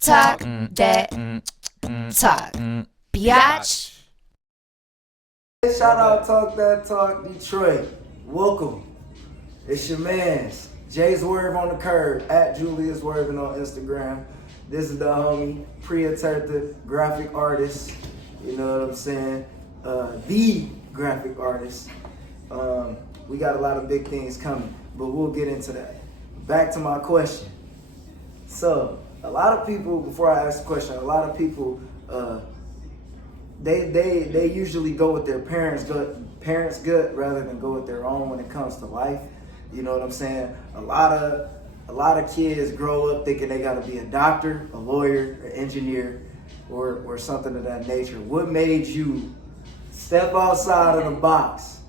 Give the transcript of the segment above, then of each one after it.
Talk that talk, biatch. Shout out Talk That Talk Detroit. Welcome. It's your man's Jay Zwervin on the curb at Julius Zwervin on Instagram. This is the homie Priya, graphic artist. You know what I'm saying? The graphic artist. We got a lot of big things coming, but we'll get into that. Back to my question. So, a lot of people, before I ask the question, a lot of people, they usually go with their parents' gut rather than go with their own when it comes to life. You know what I'm saying? A lot of kids grow up thinking they got to be a doctor, a lawyer, an engineer, or something of that nature. What made you step outside of the box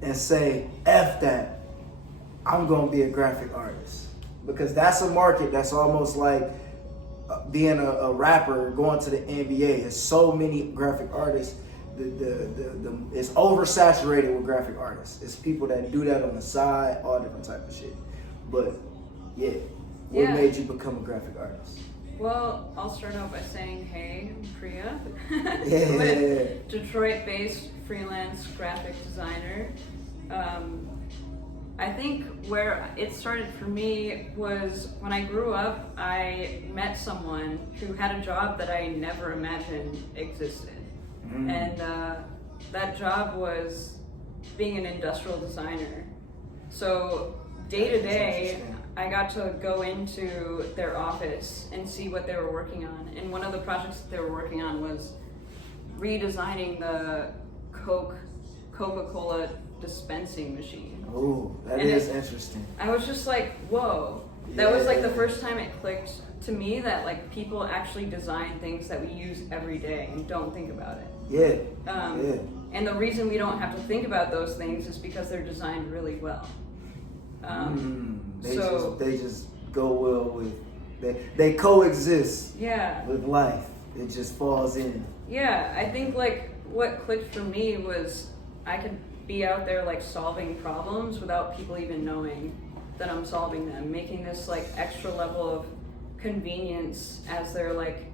and say, F that, I'm gonna be a graphic artist? Because that's a market that's almost like being a rapper, going to the NBA. There's so many graphic artists. It's oversaturated with graphic artists. It's people that do that on the side, all different type of shit. But what made you become a graphic artist? Well, I'll start out by saying, hey, I'm Priya. Yeah. Detroit-based freelance graphic designer. I think where it started for me was when I grew up, I met someone who had a job that I never imagined existed. And that job was being an industrial designer. So day to day, I got to go into their office and see what they were working on. And one of the projects that they were working on was redesigning the Coca-Cola dispensing machine. Oh, that is interesting. I was just like, whoa. That was like the first time it clicked to me that like people actually design things that we use every day and don't think about it. And the reason we don't have to think about those things is because they're designed really well. They just go well with, they coexist with life. It just falls in. Yeah, I think like what clicked for me was I could be out there like solving problems without people even knowing that I'm solving them, making this like extra level of convenience as they're like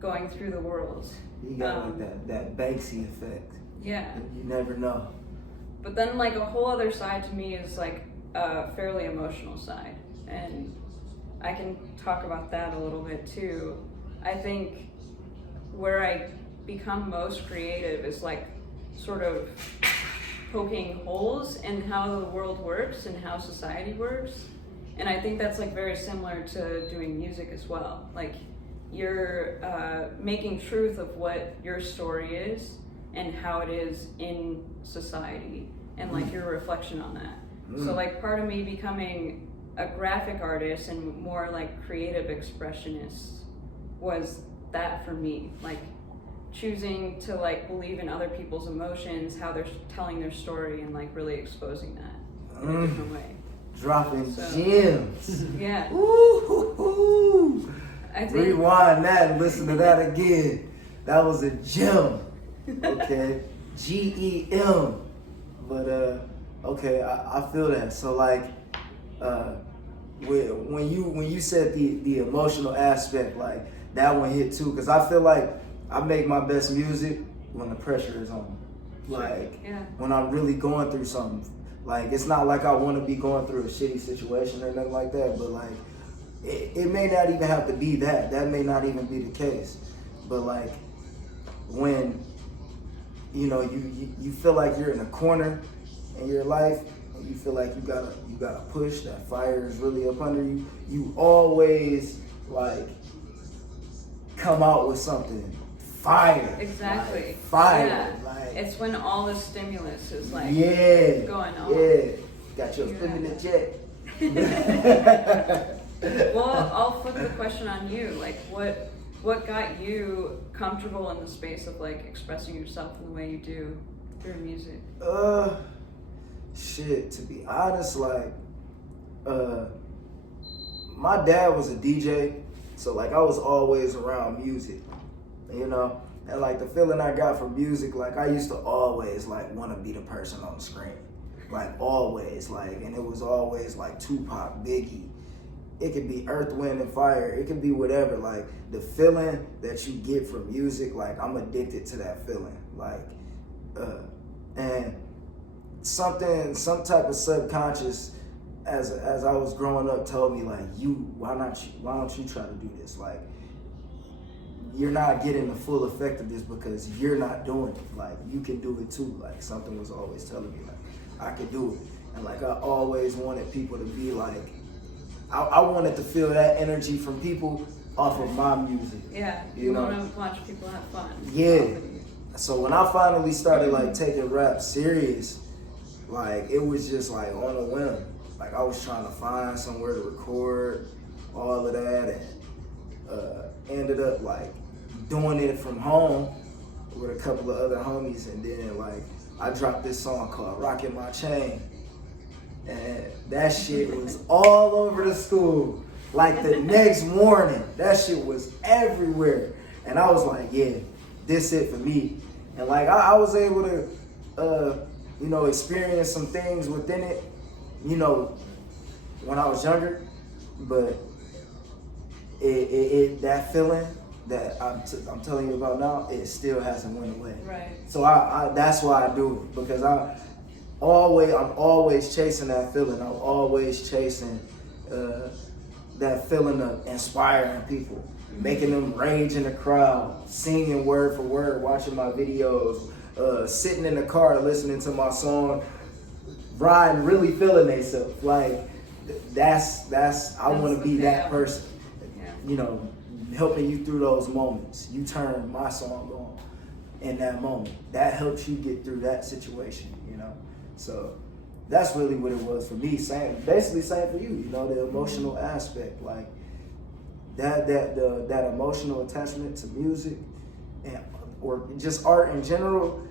going through the world. You got like that Banksy effect. Yeah. You never know. But then like a whole other side to me is like a fairly emotional side, and I can talk about that a little bit too. I think where I become most creative is like sort of poking holes in how the world works and how society works. And I think that's like very similar to doing music as well. Like you're making truth of what your story is and how it is in society and like your reflection on that. So like part of me becoming a graphic artist and more like creative expressionist was that for me. Like choosing to like believe in other people's emotions, how they're telling their story, and like really exposing that in a different way. Dropping gems. Yeah. Ooh. I think, rewind that and listen to that again. That was a gem. Okay. GEM. But okay, I feel that. So like when you said the emotional aspect, like that one hit too, because I feel like I make my best music when the pressure is on. Like, when I'm really going through something. Like, it's not like I want to be going through a shitty situation or nothing like that, but like, it may not even have to be that. That may not even be the case. But like, when, you know, you feel like you're in a corner in your life, and you feel like you gotta push, that fire is really up under you, you always, like, come out with something. Fire. Exactly. Like, fire. Yeah. Like, it's when all the stimulus is like going on. Yeah. Got your foot in the jet. Well, I'll flip the question on you. Like what got you comfortable in the space of like expressing yourself in the way you do through music? Shit, to be honest, like my dad was a DJ, so like I was always around music. You know, And like the feeling I got from music, like I used to always like want to be the person on the screen, like always, like, and it was always like Tupac, Biggie. It could be Earth, Wind, and Fire. It could be whatever. Like the feeling that you get from music, like I'm addicted to that feeling. Like, and some type of subconscious, as I was growing up, told me like, why don't you try to do this? Like, you're not getting the full effect of this because you're not doing it. Like, you can do it too. Like, something was always telling me, like, I could do it. And, like, I always wanted people to be, like, I wanted to feel that energy from people off of my music. Yeah, you want to watch people have fun. Yeah. So when I finally started, like, taking rap serious, like, it was just, like, on a whim. Like, I was trying to find somewhere to record all of that, and ended up, like, doing it from home with a couple of other homies, and then like I dropped this song called Rockin' My Chain, and that shit was all over the school. Like the next morning, that shit was everywhere, and I was like, yeah, this it for me. And like I was able to experience some things within it, when I was younger, but it that feeling that I'm telling you about now, it still hasn't went away. Right. So I that's why I do it, because I'm always chasing that feeling. I'm always chasing that feeling of inspiring people, making them rage in the crowd, singing word for word, watching my videos, sitting in the car listening to my song, riding, really feeling themselves. Like that's I want to be that person. Yeah. Helping you through those moments. You turn my song on in that moment. That helps you get through that situation, So that's really what it was for me. Basically same for you, the emotional aspect. Like that emotional attachment to music or just art in general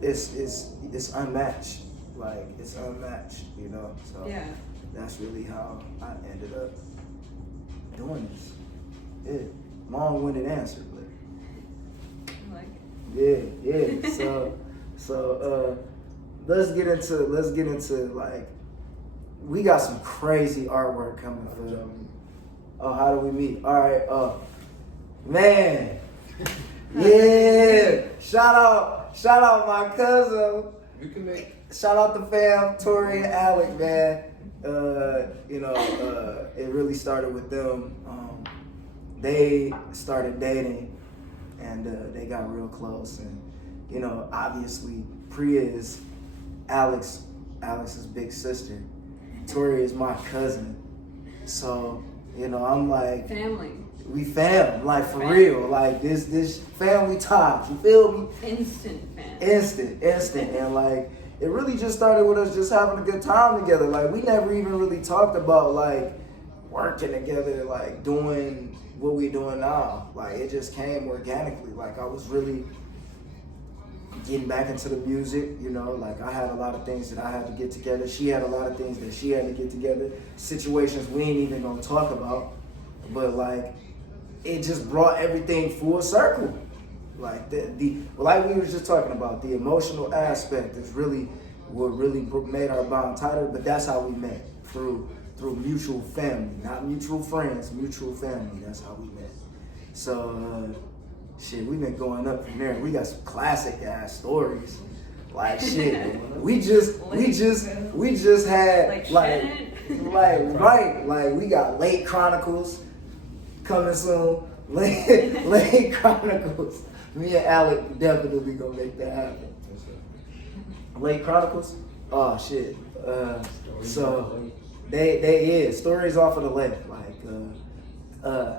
is unmatched. Like it's unmatched, So yeah. That's really how I ended up doing this. Yeah, long-winded answer, but I like it. yeah. So let's get into like we got some crazy artwork coming for them. Oh, how do we meet? All right, man, yeah. Shout out my cousin. You can make. Shout out the fam, Tori and Alec, man. It really started with them. They started dating, and they got real close. And obviously, Priya is Alex's big sister. Tori is my cousin. So I'm like Family. We fam, like for real, like this family ties. You feel me? Instant fam. Instant, and like it really just started with us just having a good time together. Like we never even really talked about like working together, like doing what we're doing now. Like it just came organically. Like I was really getting back into the music, like I had a lot of things that I had to get together. She had a lot of things that she had to get together. Situations we ain't even gonna talk about, but like it just brought everything full circle. Like like we were just talking about, the emotional aspect is really what really made our bond tighter. But that's how we met, through mutual family, not mutual friends, mutual family. That's how we met. So we've been going up from there. We got some classic ass stories. Like shit, we just had like we got Late Chronicles coming soon. Late Chronicles. Me and Alec definitely gonna make that happen. Late Chronicles? Oh shit. So they stories off of the lake. Like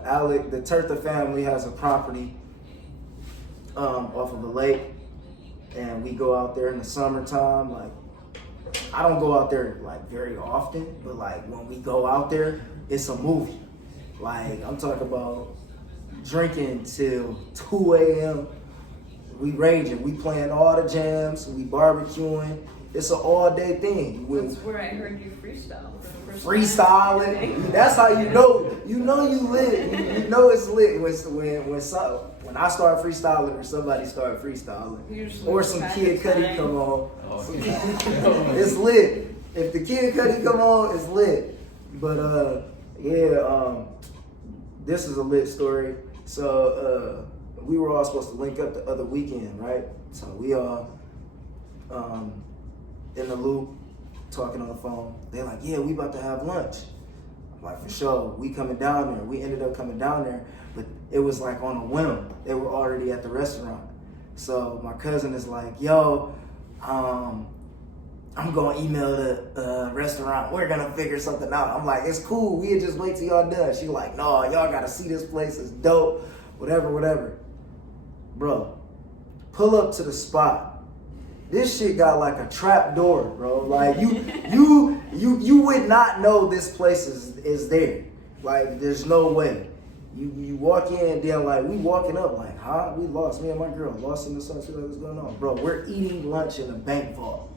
Alec, the Turtha family has a property off of the lake, and we go out there in the summertime. Like I don't go out there like very often, but like when we go out there, it's a movie. Like I'm talking about drinking till 2 a.m. We raging. We playing all the jams. We barbecuing. It's an all-day thing. That's where I heard you freestyle. For the first Freestyling. That's how you know. You know you lit. You know it's lit when when I start freestyling or somebody start freestyling, Usually or some back Kid in Cudi time. come on, Oh, it's lit. If the Kid Cudi come on, it's lit. But this is a lit story. So we were all supposed to link up the other weekend, right? So we all in the loop, talking on the phone. They're like, yeah, we about to have lunch. I'm like, for sure, we coming down there. We ended up coming down there, but it was like on a whim. They were already at the restaurant. So my cousin is like, yo, I'm gonna email the restaurant. We're gonna figure something out. I'm like, it's cool. We'll just wait till y'all done. She like, no, y'all gotta see this place. It's dope. Whatever. Bro, pull up to the spot. This shit got like a trap door, bro. Like you would not know this place is there. Like there's no way. You walk in, then like we walking up like, huh? We lost. Me and my girl lost in the sun. Like, what's going on, bro? We're eating lunch in a bank vault.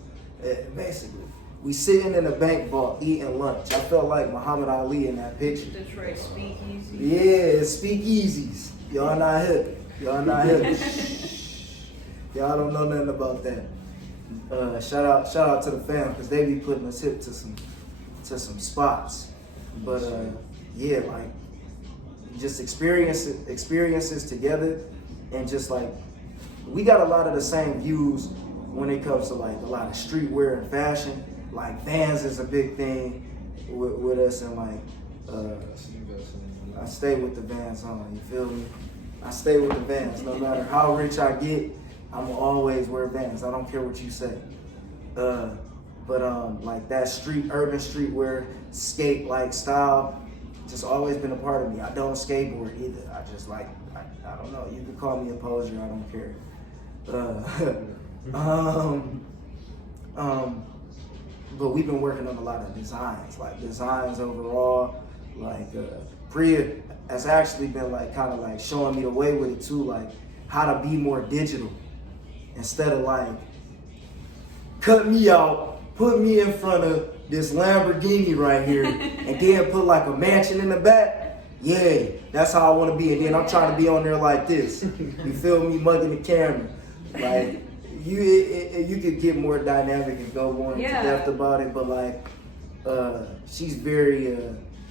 Basically, we sitting in a bank vault eating lunch. I felt like Muhammad Ali in that picture. Detroit speakeasy. Yeah, speakeasies. Y'all not hip. Y'all don't know nothing about that. Shout out to the fam because they be putting us hip to some spots. But yeah, like just experiences together, and just like we got a lot of the same views when it comes to like a lot of streetwear and fashion. Like Vans is a big thing with us, and like I stay with the Vans on. You feel me? I stay with the Vans. No matter how rich I get, I'm gonna always wear Vans. I don't care what you say. But like that urban streetwear, skate like style, just always been a part of me. I don't skateboard either. I just like I don't know. You can call me a poser. I don't care. But we've been working on a lot of designs overall. Like Priya has actually been like kind of like showing me the way with it too, like how to be more digital instead of like cut me out, put me in front of this Lamborghini right here, and then put like a mansion in the back. Yeah, that's how I want to be. And then I'm trying to be on there like this. You feel me, mugging the camera, like. You could get more dynamic and go more into depth about it, but like she's very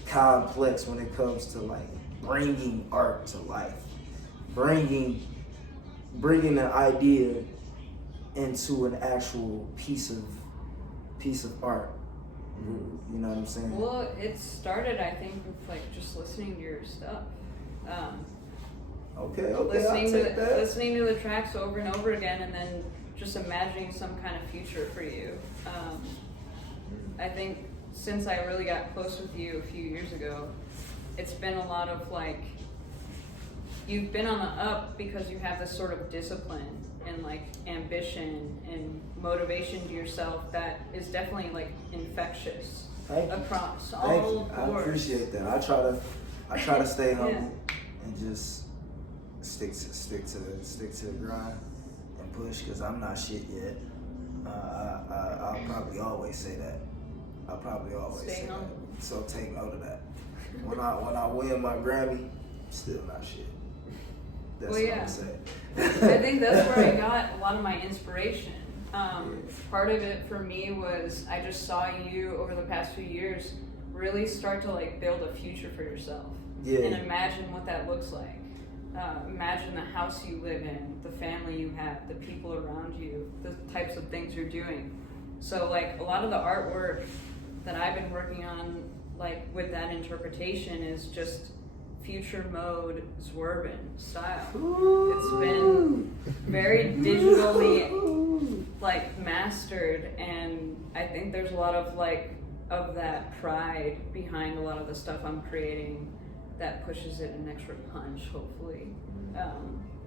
complex when it comes to like bringing art to life, bringing an idea into an actual piece of art. You know what I'm saying? Well, it started, I think, with like just listening to your stuff. Okay, Listening to the tracks over and over again, and then just imagining some kind of future for you. I think since I really got close with you a few years ago, it's been a lot of like, you've been on the up because you have this sort of discipline and like ambition and motivation to yourself that is definitely like infectious across all boards. I appreciate that. I try to stay humble and just stick to the grind and push, because I'm not shit yet. I'll probably always say that. Stay humble. So take note of that. When I win my Grammy, still not shit. That's what I'm saying. I think that's where I got a lot of my inspiration. Part of it for me was I just saw you over the past few years really start to like build a future for yourself. Yeah. And imagine what that looks like. Imagine the house you live in, the family you have, the people around you, the types of things you're doing. So like a lot of the artwork that I've been working on, like with that interpretation, is just future mode Zwervin style. Ooh. It's been very digitally like mastered, and I think there's a lot of like of that pride behind a lot of the stuff I'm creating that pushes it an extra punch, hopefully.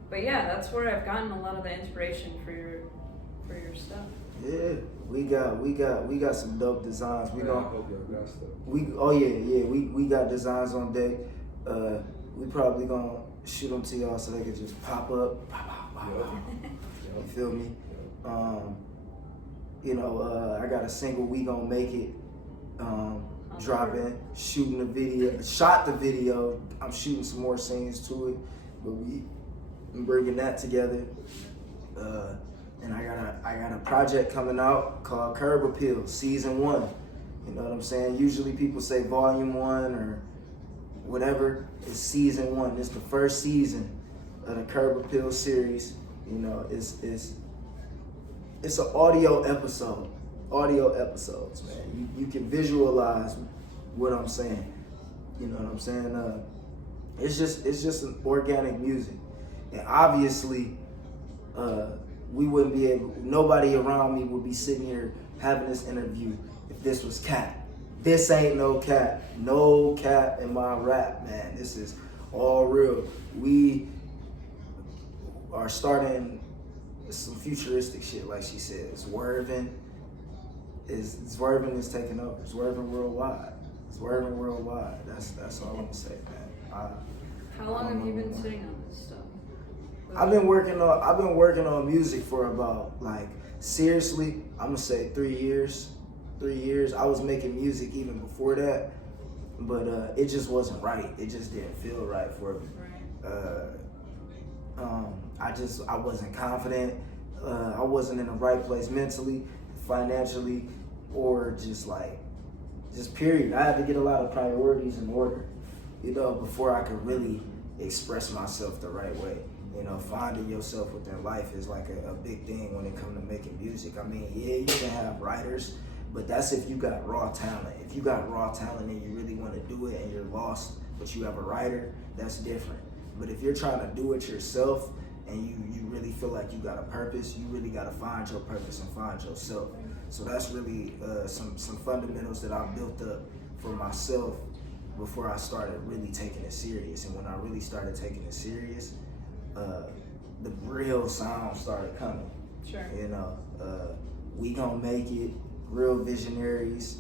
But yeah, that's where I've gotten a lot of the inspiration for your stuff. Yeah, we got some dope designs. We got designs on deck. We probably gonna shoot them to y'all so they can just pop up. You feel me? I got a single, We Gonna Make It. Dropping, shot the video. I'm shooting some more scenes to it, but I'm bringing that together. And I got a project coming out called Curb Appeal, Season 1. You know what I'm saying? Usually people say Volume 1 or whatever. It's Season 1. It's the first season of the Curb Appeal series. You know, it's an audio episode. Audio episodes, man. You can visualize what I'm saying. You know what I'm saying? It's just an organic music. And obviously, we wouldn't be able, nobody around me would be sitting here having this interview if this was cap. This ain't no cap. No cap in my rap, man. This is all real. We are starting some futuristic shit, like she said. Zwervin is taking over. Zwervin worldwide. Zwervin worldwide. That's all I'm gonna say, man. How long have you been sitting on this stuff? I've been working on music for about, like, seriously, I'm gonna say 3 years. 3 years. I was making music even before that, but it just wasn't right. It just didn't feel right for me. I wasn't confident. I wasn't in the right place mentally, financially, or just period. I had to get a lot of priorities in order, you know, before I could really express myself the right way. You know, finding yourself within life is like a big thing when it comes to making music. I mean, yeah, you can have writers, but that's if you got raw talent. If you got raw talent and you really want to do it and you're lost, but you have a writer, that's different. But if you're trying to do it yourself and you really feel like you got a purpose, you really got to find your purpose and find yourself. So that's really some fundamentals that I built up for myself before I started really taking it serious. And when I really started taking it serious, the real sound started coming. Sure. You know, We Gon' Make It, Real Visionaries,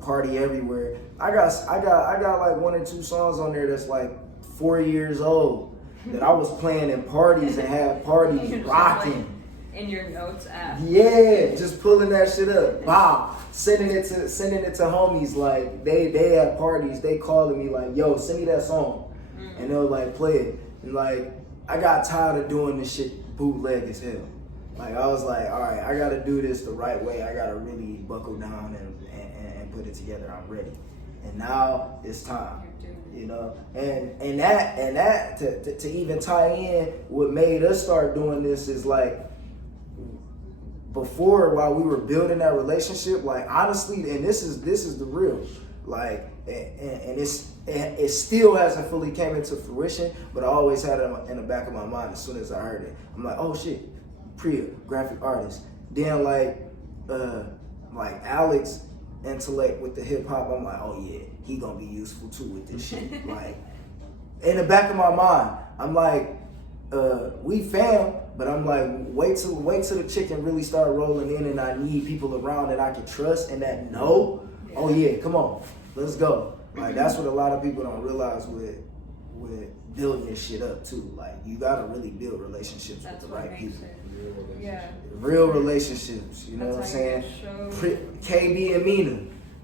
Party Everywhere. I got like 1 or 2 songs on there that's like 4 years old that I was playing in parties and had parties rocking. In your notes app. Yeah, just pulling that shit up. Wow. Sending it to homies, like they had parties, they calling me like, yo, send me that song. And they'll like play it. And like I got tired of doing this shit bootleg as hell. Like I was like, all right, I gotta do this the right way. I gotta really buckle down and put it together. I'm ready. And now it's time. You know, and that to even tie in what made us start doing this is like before, while we were building that relationship, like honestly, and this is the real, like, and it still hasn't fully came into fruition, but I always had it in the back of my mind as soon as I heard it. I'm like, oh shit, Priya, graphic artist. Then like Alex intellect with the hip hop, I'm like, oh yeah, he gonna be useful too with this shit. Like in the back of my mind, I'm like, we fam, but I'm like, wait till the chicken really start rolling in, and I need people around that I can trust and that know. Oh yeah, come on, let's go. Like that's what a lot of people don't realize with building this shit up too. Like you gotta really build relationships with the right people. Yeah. Real relationships, you know what I'm saying? Show. KB and Mina,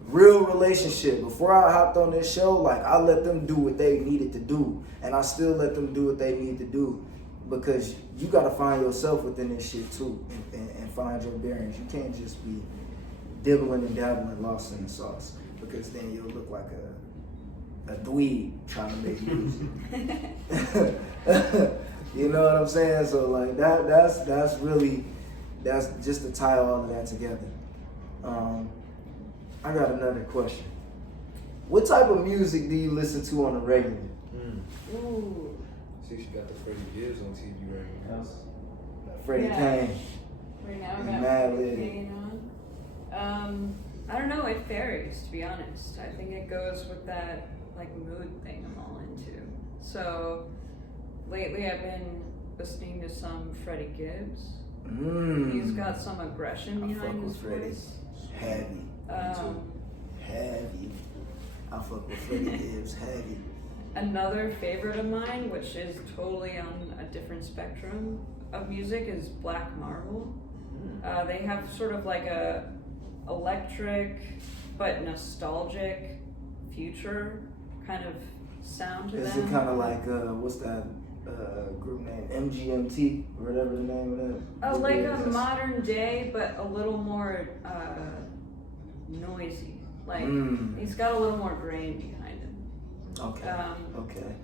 real relationship. Before I hopped on this show, like I let them do what they needed to do, and I still let them do what they need to do, because you gotta find yourself within this shit too, and find your bearings. You can't just be dibbling and dabbling, lost in the sauce, because then you'll look like a dweeb trying to make music. You know what I'm saying? So like that's just to tie all of that together. I got another question. What type of music do you listen to on a regular? Ooh. See, she got the Freddie Gibbs on TV right now. Freddie Kane. Right now we Mad got Lib. Kane on. I don't know, it varies, to be honest. I think it goes with that like mood thing I'm all into. So lately I've been listening to some Freddie Gibbs. He's got some aggression behind his voice. Heavy. Heavy. I fuck with Freddie Gibbs heavy. Another favorite of mine, which is totally on a different spectrum of music, is Black Marble. They have sort of like a electric but nostalgic future kind of sound to them. Is it kind of like what's that group named MGMT, whatever the name of that. Oh, group like is. a modern day, but a little more noisy. Like he's got a little more grain behind him. Okay. Okay.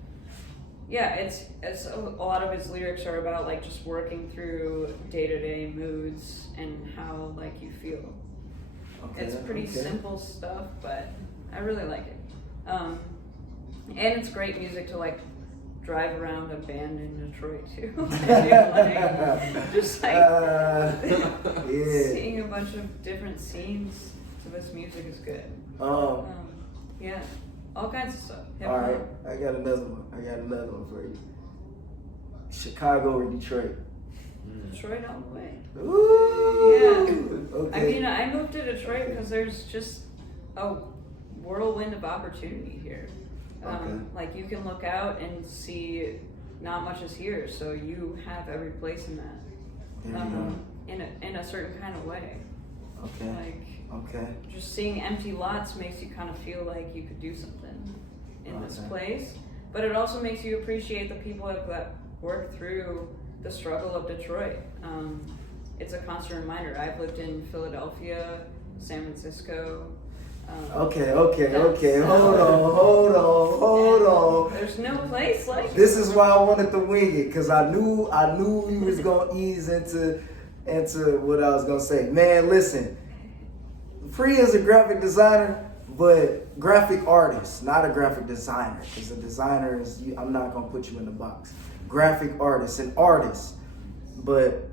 Yeah, it's a lot of his lyrics are about like just working through day-to-day moods and how like you feel. Okay. It's pretty simple stuff, but I really like it. And it's great music to like drive around abandoned Detroit too. Just like seeing a bunch of different scenes. So this music is good. Yeah, all kinds of stuff. All right, I got another one for you. Chicago or Detroit? Detroit all the way. Ooh. Yeah. Okay. I mean, I moved to Detroit because there's just a whirlwind of opportunity here. Like you can look out and see not much is here, so you have every place in that. In a certain kind of way. Okay. Like just seeing empty lots makes you kind of feel like you could do something in this place, but it also makes you appreciate the people that work through the struggle of Detroit. It's a constant reminder. I've lived in Philadelphia, San Francisco. Okay. Hold on. There's no place like this is why I wanted to wing it, because I knew you was gonna ease into what I was gonna say. Man, listen, Priya is a graphic designer, but graphic artist, not a graphic designer. Because a designer is, I'm not gonna put you in the box. Graphic artist, an artist, but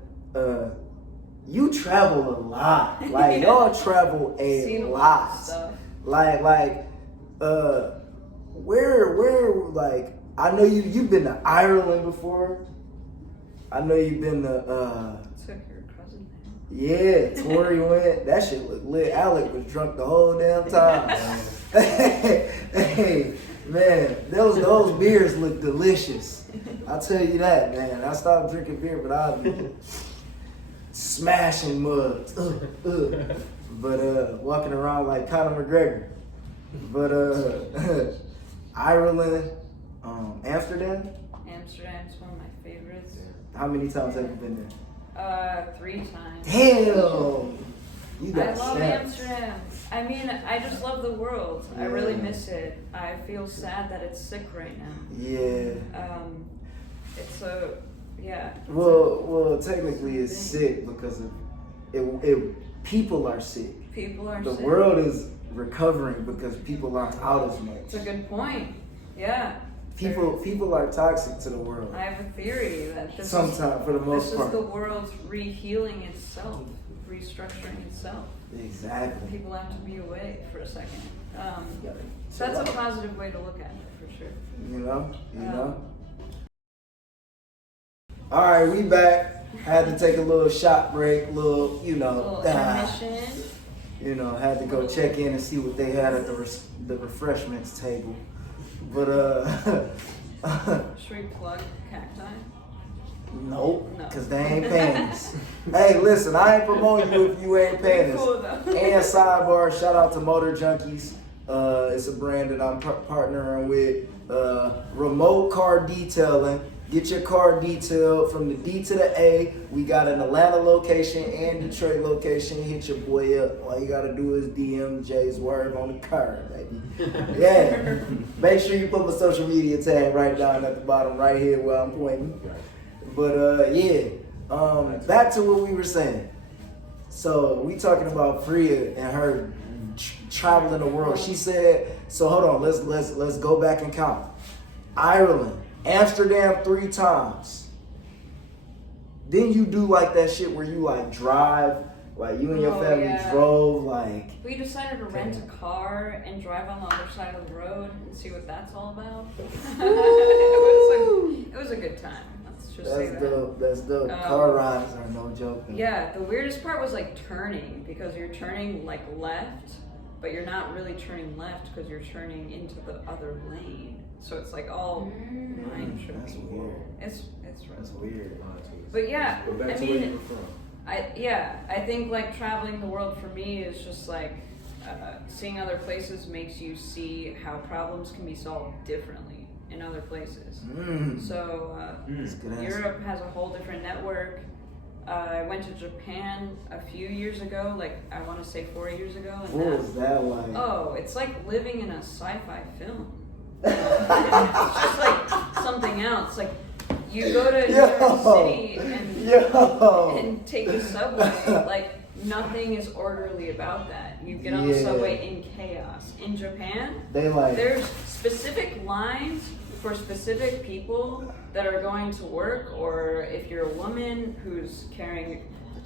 you travel a lot. Like y'all travel a lot. Like where like I know you've been to Ireland before. I know you've been to Took your cousin yeah, Tori went. That shit looked lit. Alec was drunk the whole damn time. Hey, man, those beers look delicious. I'll tell you that, man. I stopped drinking beer, but I'll be smashing mugs. But walking around like Conor McGregor. But Ireland, Amsterdam. Amsterdam's one of my favorites. How many times have you been there? 3 times. Damn! You got I love snaps. Amsterdam. I mean, I just love the world. I really miss it. I feel sad that it's sick right now. Yeah. It's a Well, technically it's sick because of it. People are sick. People are The sick. world is recovering because people aren't out as much. It's a good point. Yeah. People are toxic to the world. I have a theory that Sometimes, for the most this part. is the world re-healing itself, restructuring itself. Exactly. People have to be away for a second. So that's a positive way to look at it, for sure. You know. All right, we back. Had to take a little shot break, little Intermission. Had to go check in and see what they had at the refreshments table. But Should we plug Cacti? nope, No. because they ain't paying us. Hey, listen, I ain't promoting you if you ain't paying us. Cool, though. And sidebar, shout out to Motor Junkies. It's a brand that I'm partnering with. Remote car detailing. Get your car detailed from the D to the A. We got an Atlanta location and Detroit location. Hit your boy up. All you gotta do is DM Julius Zwervin on the car, baby. Yeah. Make sure you put my social media tag right down at the bottom right here where I'm pointing. But back to what we were saying. So we talking about Priya and her traveling the world. She said, so hold on, let's go back and count. Ireland. Amsterdam 3 times. Didn't you do like that shit where you like drive, like you and your family drove like? We decided to rent a car and drive on the other side of the road and see what that's all about. It was a good time. Let's just say that. That's dope. Car rides are no joke. Yeah, the weirdest part was like turning, because you're turning like left, but you're not really turning left because you're turning into the other lane. So it's like all mind tripping. That's weird. It's That's weird. But yeah, Go back I to where you mean, were from. I think like traveling the world for me is just like seeing other places makes you see how problems can be solved differently. in other places. So That's a good answer. Europe has a whole different network. I went to Japan a few years ago, like I want to say 4 years ago. And What was that like? oh, it's like living in a sci-fi film. It's just like something else. Like you go to New York City and take a subway, like nothing is orderly about that. You get on the subway in chaos. In Japan, there's specific lines for specific people that are going to work, or if you're a woman who's carrying a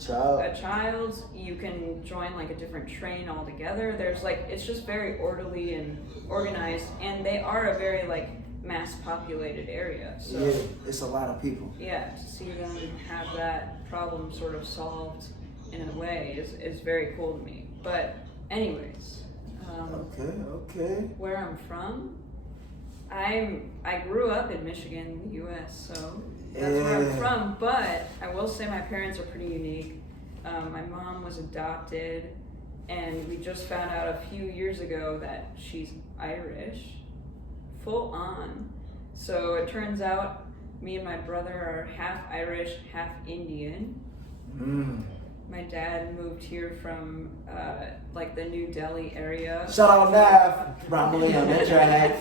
child, you can join like a different train altogether. There's like, it's just very orderly and organized, and they are a very like mass populated area. So yeah, it's a lot of people. yeah, to see them have that problem sort of solved in a way is very cool to me. But anyways, Okay. where I'm from, I grew up in Michigan, the U.S., so that's where I'm from. But I will say my parents are pretty unique. My mom was adopted, and we just found out a few years ago that she's Irish, full on. So it turns out me and my brother are half Irish, half Indian. My dad moved here from like the New Delhi area. Shout out Nav, Bromley on that track.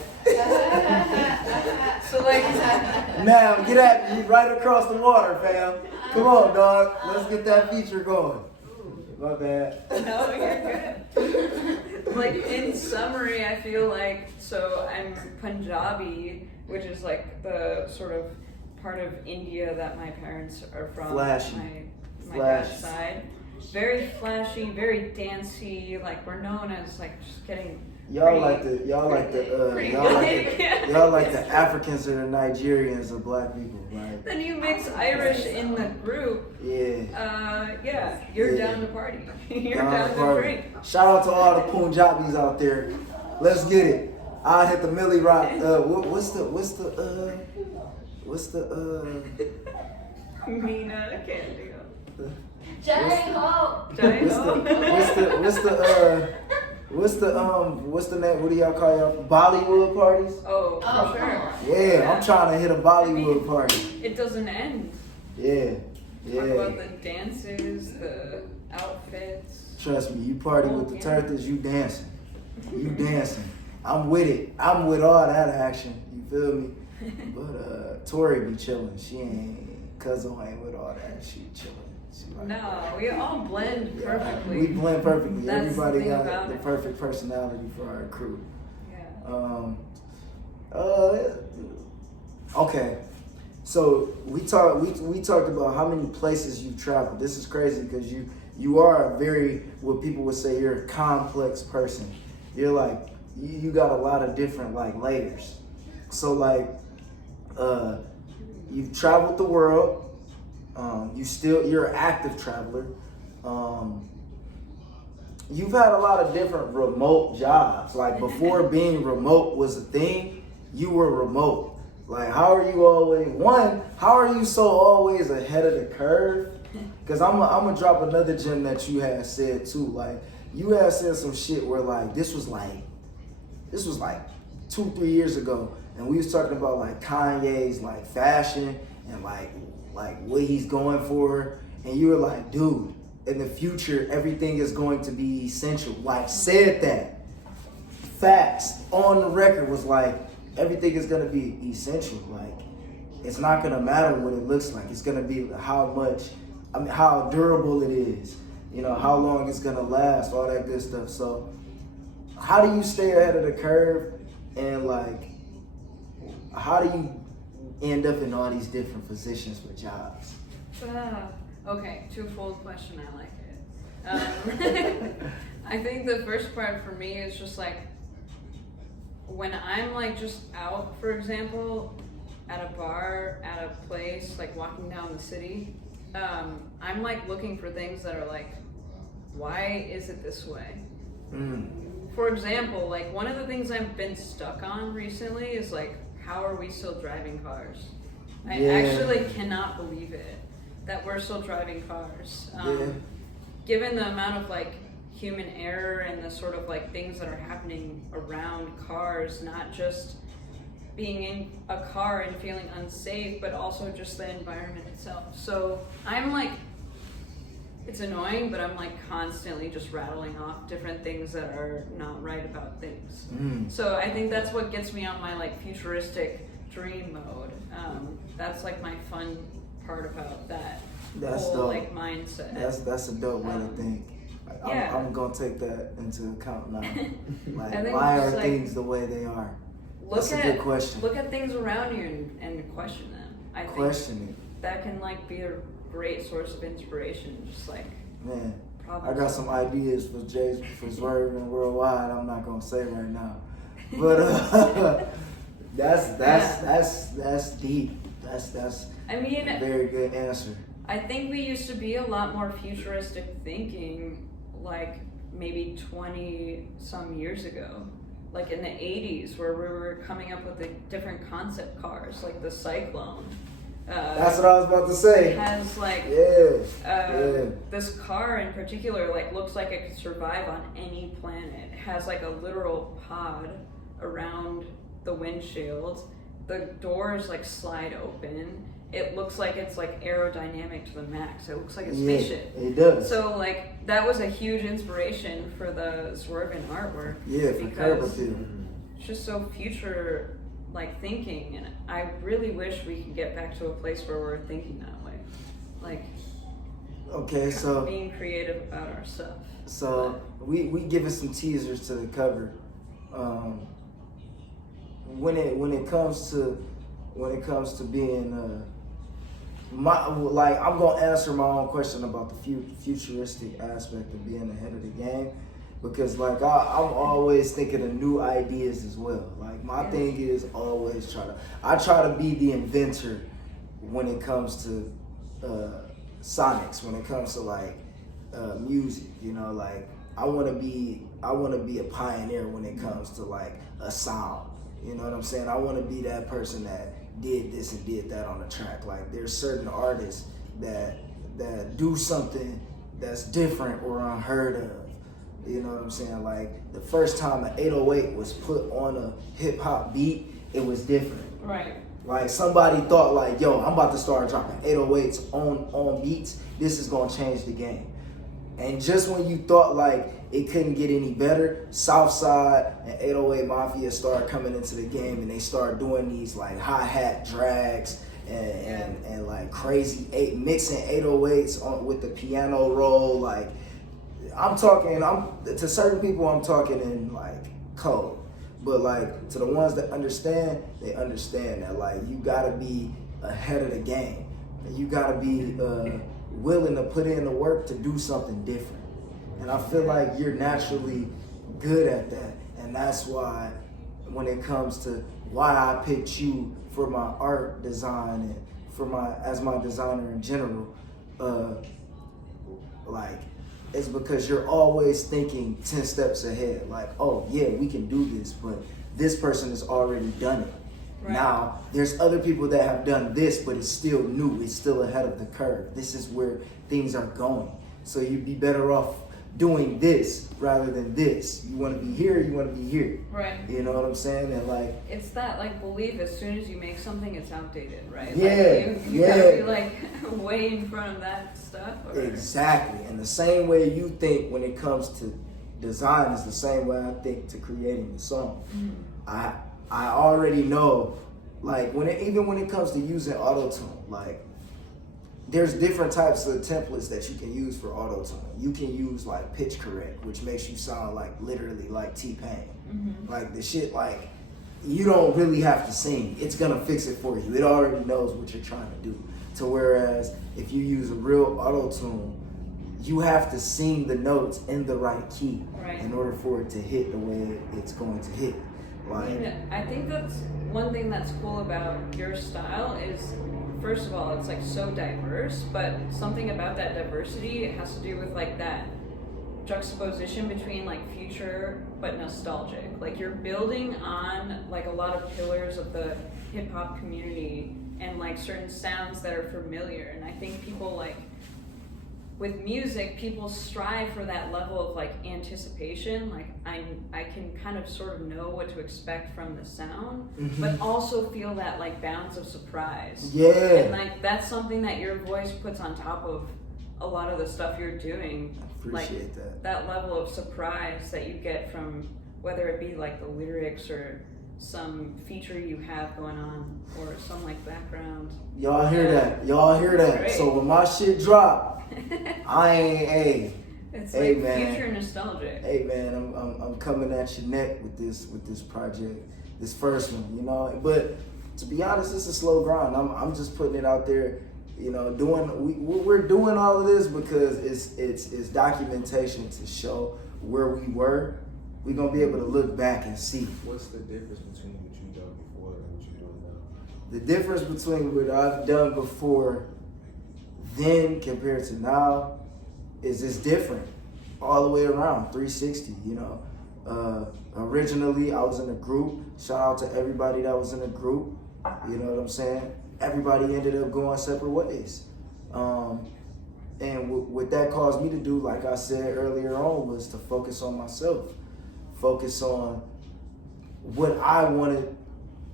So like, Nav, get at me right across the water, fam. Come on, dog. Let's get that feature going. My bad. no, you're good. Like in summary, I feel like, so I'm Punjabi, which is like the sort of part of India that my parents are from. Flashy. My dad's side. Very flashy, very dancey. Like we're known as like just getting. Y'all like the Africans or the Nigerians of black people, right? Then you mix Irish in the group. Yeah. You're down to party. You're down to drink. Shout out to all the Punjabis out there. Let's get it. I hit the Millie Rock. What's the Mina Candy. Jai Ho! What's the name? What do y'all call y'all? Bollywood parties? Oh, for sure. Yeah, I'm trying to hit a Bollywood party. It doesn't end. Yeah. Talk about the dances, the outfits. Trust me, you party with the turtles, you dancing. You dancing. I'm with it. I'm with all that action. You feel me? But Tori be chilling. She ain't, cousin ain't with all that. She chilling. No, we all blend perfectly. We blend perfectly. That's Everybody the thing got about the it. perfect personality for our crew. Yeah. Okay. So we talked about how many places you've traveled. This is crazy because you are a very, what people would say, you're a complex person. You're like, you got a lot of different like layers. So like, you've traveled the world. You're an active traveler. You've had a lot of different remote jobs. Like before being remote was a thing, you were remote. Like how are you so always ahead of the curve? Cause I'm gonna drop another gem that you had said too. Like you had said some shit where like this was like 2-3 years ago, and we was talking about like Kanye's like fashion and like what he's going for, and you were like, dude, in the future everything is going to be essential. Like said that. Facts on the record was like everything is gonna be essential. Like it's not gonna matter what it looks like. It's gonna be how durable it is. You know, how long it's gonna last, all that good stuff. So how do you stay ahead of the curve, and like how do you end up in all these different positions for jobs? Okay, twofold question. I like it. I think the first part for me is just like when I'm like just out, for example, at a bar, at a place, like walking down the city, I'm like looking for things that are like, why is it this way? For example, like one of the things I've been stuck on recently is like, how are we still driving cars? I actually cannot believe it that we're still driving cars. Given the amount of like human error and the sort of like things that are happening around cars, not just being in a car and feeling unsafe, but also just the environment itself. So I'm like, it's annoying, but I'm like constantly just rattling off different things that are not right about things. So I think that's what gets me on my like futuristic dream mode. That's like my fun part about that whole dope. like mindset. That's a dope way to think. Yeah. I'm gonna take that into account now. Like, I think why are just, like, things the way they are? That's a good question. Look at things around you and question them. I think Questioning. that can like be a great source of inspiration. Just like, Man, problem I got some ideas for Zwervin worldwide. I'm not gonna say right now, but that's deep. That's I mean, a very good answer. I think we used to be a lot more futuristic thinking, like maybe 20 some years ago, like in the 80s, where we were coming up with the different concept cars, like the Cyclone. That's what I was about to say. Has like Yeah. this car in particular like looks like it could survive on any planet. It has like a literal pod around the windshield. The doors like slide open. It looks like it's like aerodynamic to the max. It looks like a spaceship. It does. So like that was a huge inspiration for the Zwervin artwork. Yeah, for because Curvature. it's just so future like thinking, and I really wish we could get back to a place where we're thinking that way. Like Okay, so being creative about our stuff. So we giving some teasers to the cover. When it comes to being I'm gonna answer my own question about the futuristic aspect of being ahead of the game, because like I'm always thinking of new ideas as well. Like my thing is always I try to be the inventor when it comes to sonics, when it comes to like music, you know, like I want to be a pioneer when it comes to like a sound, you know what I'm saying? I want to be that person that did this and did that on the track. Like there's certain artists that do something that's different or unheard of, you know what I'm saying? Like the first time an 808 was put on a hip hop beat, it was different. Right. Like somebody thought like, yo, I'm about to start dropping 808s on beats. This is gonna change the game. And just when you thought like it couldn't get any better, Southside and 808 Mafia started coming into the game, and they started doing these like hi-hat drags and like crazy mixing 808s with the piano roll. Like to certain people I'm talking in like code. But like to the ones that understand, they understand that like you gotta be ahead of the game. And you gotta be willing to put in the work to do something different. And I feel like you're naturally good at that. And that's why when it comes to why I picked you for my art design and as my designer in general, like it's because you're always thinking 10 steps ahead. Like, oh yeah, we can do this, but this person has already done it. Right. Now, there's other people that have done this, but it's still new. It's still ahead of the curve. This is where things are going. So you'd be better off doing this rather than this. You want to be here, you want to be here. Right. You know what I'm saying? And like, it's that like belief as soon as you make something, it's outdated, right? Yeah. Like, you gotta be like way in front of that stuff. Or... Exactly. And the same way you think when it comes to design is the same way I think to creating the song. Mm-hmm. I already know, like even when it comes to using auto-tune, like there's different types of templates that you can use for auto-tune. You can use like pitch correct, which makes you sound like literally like T-Pain. Mm-hmm. Like the shit, like you don't really have to sing. It's gonna fix it for you. It already knows what you're trying to do. To whereas if you use a real auto-tune, you have to sing the notes in the right key in order for it to hit the way it's going to hit. Like, I think that's one thing that's cool about your style is, first of all, it's like so diverse, but something about that diversity, it has to do with like that juxtaposition between like future but nostalgic. Like you're building on like a lot of pillars of the hip hop community and like certain sounds that are familiar. And I think people like with music, people strive for that level of like anticipation. Like I can kind of sort of know what to expect from the sound, but also feel that like bounce of surprise. Yeah. And like that's something that your voice puts on top of a lot of the stuff you're doing. Appreciate like, that level of surprise that you get from whether it be like the lyrics or some feature you have going on or some like background. Y'all hear that? Y'all hear that? Great. So when my shit drop, I ain't It's hey, like man. future nostalgic. Hey man, I'm coming at your neck with this project, this first one, you know. But to be honest, it's a slow grind. I'm just putting it out there, you know. We're doing all of this because it's documentation to show where we were. We're gonna be able to look back and see. What's the difference between what you done before and what you're doing now? The difference between what I've done before then compared to now is it's different all the way around, 360, you know. Originally, I was in a group. Shout out to everybody that was in a group. You know what I'm saying? Everybody ended up going separate ways. And what that caused me to do, like I said earlier on, was to focus on myself. Focus on what I wanted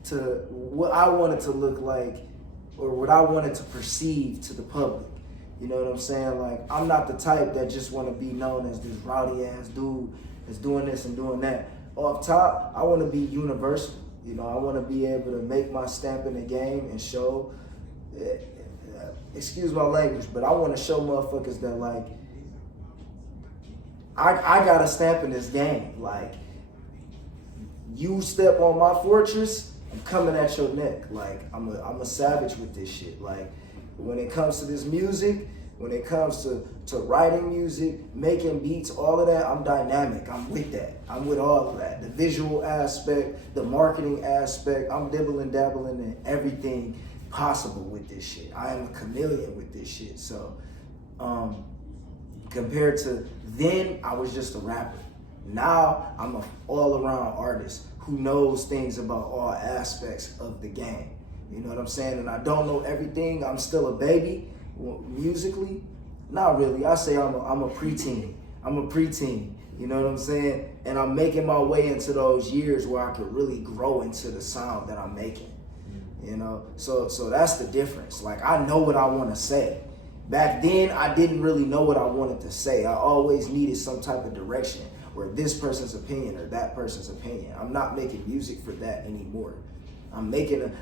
to look like, or what I wanted to perceive to the public. You know what I'm saying? Like, I'm not the type that just want to be known as this rowdy ass dude that's doing this and doing that. Off top, I want to be universal. You know, I want to be able to make my stamp in the game and show, excuse my language, but I want to show motherfuckers that, like, I got a stamp in this game. Like, you step on my fortress, I'm coming at your neck. Like, I'm a savage with this shit. Like, when it comes to this music, when it comes to writing music, making beats, all of that, I'm dynamic. I'm with that. I'm with all of that. The visual aspect, the marketing aspect, I'm dibbling dabbling in everything possible with this shit. I am a chameleon with this shit. So, compared to then, I was just a rapper. Now, I'm an all-around artist who knows things about all aspects of the game. You know what I'm saying? And I don't know everything. I'm still a baby musically. Not really. I say I'm a preteen. I'm a preteen. You know what I'm saying? And I'm making my way into those years where I could really grow into the sound that I'm making. You know? So that's the difference. Like, I know what I want to say. Back then, I didn't really know what I wanted to say. I always needed some type of direction, or this person's opinion or that person's opinion. I'm not making music for that anymore.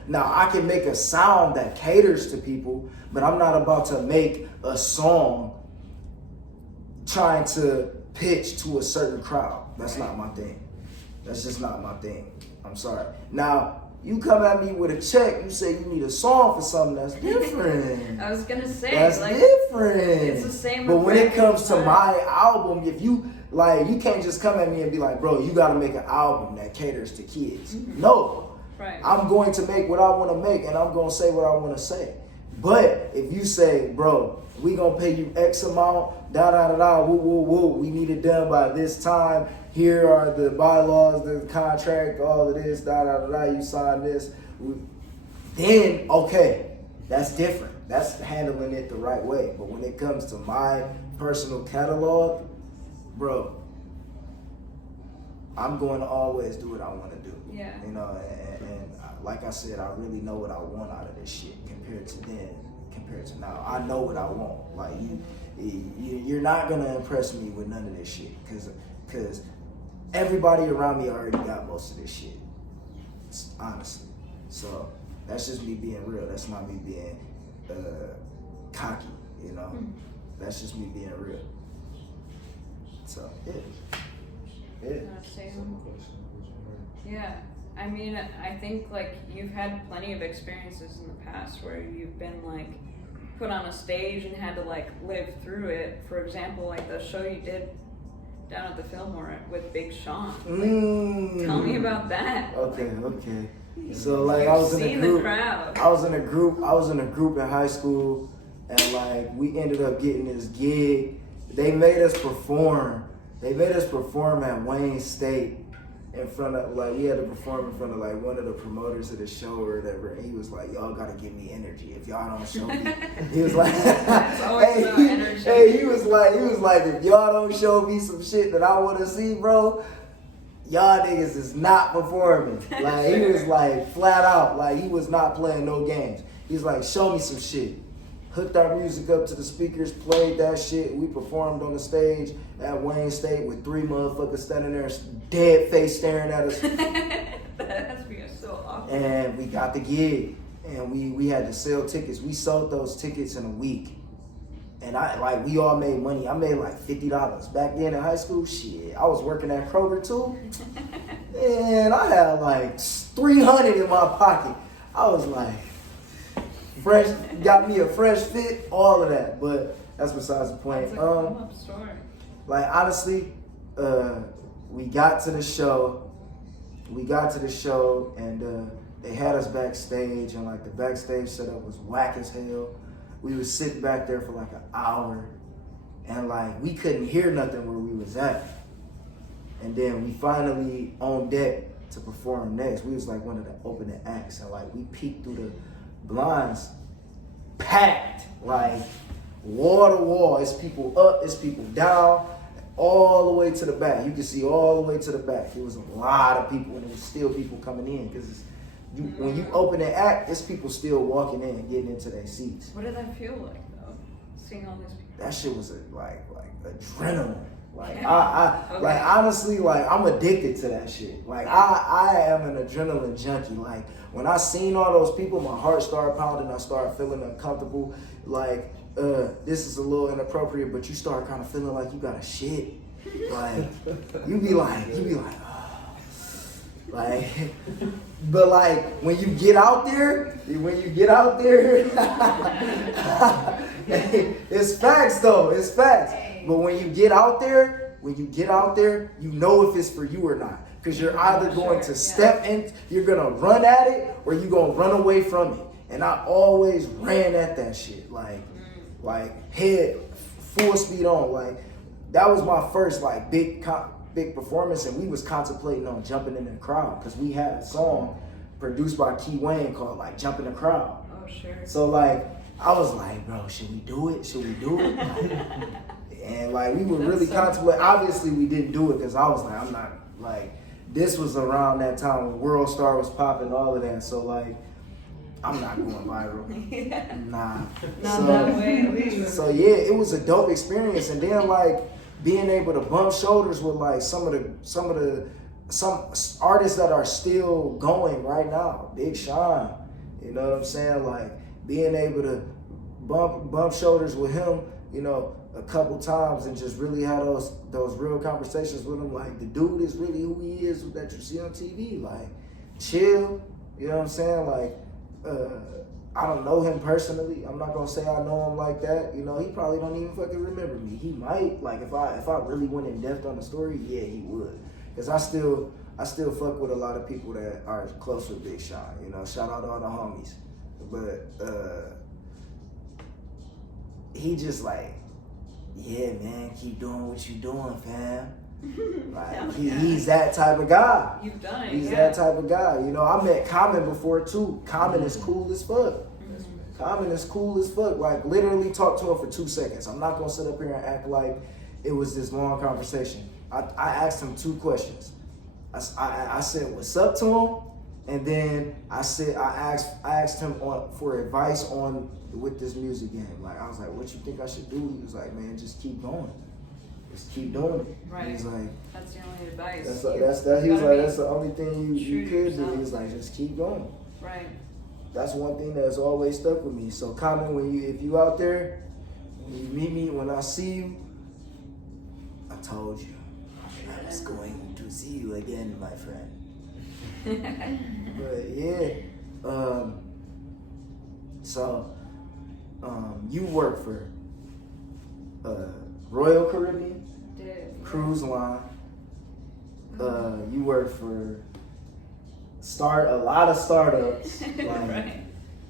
Now I can make a sound that caters to people, but I'm not about to make a song trying to pitch to a certain crowd. That's not my thing. That's just not my thing. I'm sorry. Now, you come at me with a check, you say you need a song for something, that's different. I was gonna say, that's like, different. it's the same. But when it comes to my album, if you like, you can't just come at me and be like, bro, you gotta make an album that caters to kids. No. Right. I'm going to make what I want to make, and I'm going to say what I want to say. But if you say, bro, we going to pay you X amount, da-da-da-da, woo-woo-woo, we need it done by this time, here are the bylaws, the contract, all of this, da-da-da-da, you sign this, then, okay, that's different. That's handling it the right way. But when it comes to my personal catalog, bro, I'm going to always do what I want to do. Yeah. You know, and like I said, I really know what I want out of this shit compared to then, compared to now. I know what I want. Like, you're not gonna impress me with none of this shit, cause everybody around me already got most of this shit, honestly. So that's just me being real. That's not me being cocky. You know, that's just me being real. So yeah. Yeah, I mean, I think like you've had plenty of experiences in the past where you've been like put on a stage and had to like live through it. For example, like the show you did down at the Fillmore with Big Sean. Like, tell me about that. Okay. So like I was in a group. I was in a group in high school, and like we ended up getting this gig. They made us perform at Wayne State in front of, like, we had to perform in front of, like, one of the promoters of the show or whatever, and he was like, y'all gotta give me energy. If y'all don't show me, he was like, It's always about energy. hey, he was like, if y'all don't show me some shit that I wanna see, bro, y'all niggas is not performing. Like, he was like, flat out, like, he was not playing no games. He's like, show me some shit. Hooked our music up to the speakers, played that shit. We performed on the stage at Wayne State with 3 motherfuckers standing there, dead face staring at us. That has to be so awkward. And we got the gig, and we had to sell tickets. We sold those tickets in a week, and we all made money. I made like $50 back then in high school. Shit, I was working at Kroger too, and I had like $300 in my pocket. I was like, fresh, got me a fresh fit, all of that. But that's besides the point. That's a come-up story. Like, honestly, we got to the show. And they had us backstage, and like the backstage setup was whack as hell. We was sitting back there for like an hour, and like we couldn't hear nothing where we was at. And then we finally on deck to perform next. We was like one of the opening acts, and like we peeked through the blinds, packed, like wall to wall. It's people up, it's people down, all the way to the back. You can see all the way to the back. It was a lot of people, and there was still people coming in, because when you open the act, it's people still walking in and getting into their seats. What did that feel like, though? Seeing all these people? That shit was like adrenaline. Like, Yeah. Okay. like honestly, like I'm addicted to that shit. Like I am an adrenaline junkie. Like when I seen all those people, my heart started pounding. I started feeling uncomfortable. Like this is a little inappropriate, but you start kind of feeling like you got a shit. Like you be like, oh. Like, but like when you get out there, it's facts though. It's facts. But when you get out there, you know if it's for you or not. Because you're either going to step in, you're going to run at it, or you're going to run away from it. And I always ran at that shit. Like head, full speed on. Like, that was my first, like, big performance. And we was contemplating on jumping in the crowd. Because we had a song produced by Key Wayne called, like, Jump in the Crowd. Oh, sure. So, like, I was like, bro, should we do it? And like we were really contemplating. Obviously, we didn't do it because I was like, I'm not like. This was around that time when World Star was popping, all of that. So like, I'm not going viral. Nah. Not that way, at least. So yeah, it was a dope experience, and then like being able to bump shoulders with like some artists that are still going right now. Big Sean, you know what I'm saying? Like being able to bump shoulders with him, you know, a couple times, and just really have those real conversations with him. Like, the dude is really who he is that you see on TV. Like, chill, you know what I'm saying? Like, I don't know him personally. I'm not gonna say I know him like that. You know, he probably don't even fucking remember me. He might. Like, if I really went in depth on the story, yeah, he would. Cause I still fuck with a lot of people that are close with Big Sean. You know, shout out to all the homies. But he just like, yeah, man, keep doing what you doing, fam. Like, he's that type of guy. You've done it. He's that type of guy. You know, I met Common before too. Common is cool as fuck. Common is cool as fuck. Like, literally talk to him for 2 seconds. I'm not gonna sit up here and act like it was this long conversation. I asked him 2 questions. I said what's up to him, and then I asked him for advice with this music game. Like, I was like, what you think I should do? He was like, man, just keep going. Just keep doing it. Right. He's like, that's the only advice. He was like, that's the only thing you could do. He's like, just keep going. Right. That's one thing that's always stuck with me. So, Common, if you out there, when you meet me, when I see you, I told you I was going to see you again, my friend. But yeah, you work for Royal Caribbean Cruise Line. You work for a lot of startups. Like, right.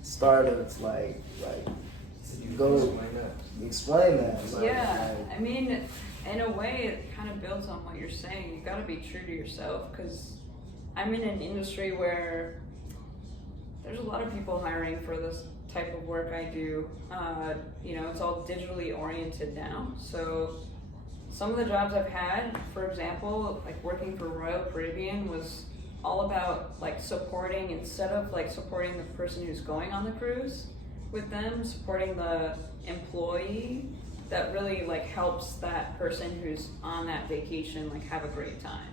Startups like go explain that. Yeah, I mean, in a way, it kind of builds on what you're saying. You got to be true to yourself, because I'm in an industry where there's a lot of people hiring for this type of work I do. It's all digitally oriented now. So some of the jobs I've had, for example, like working for Royal Caribbean, was all about like supporting, instead of like supporting the person who's going on the cruise with them, supporting the employee that really like helps that person who's on that vacation like have a great time.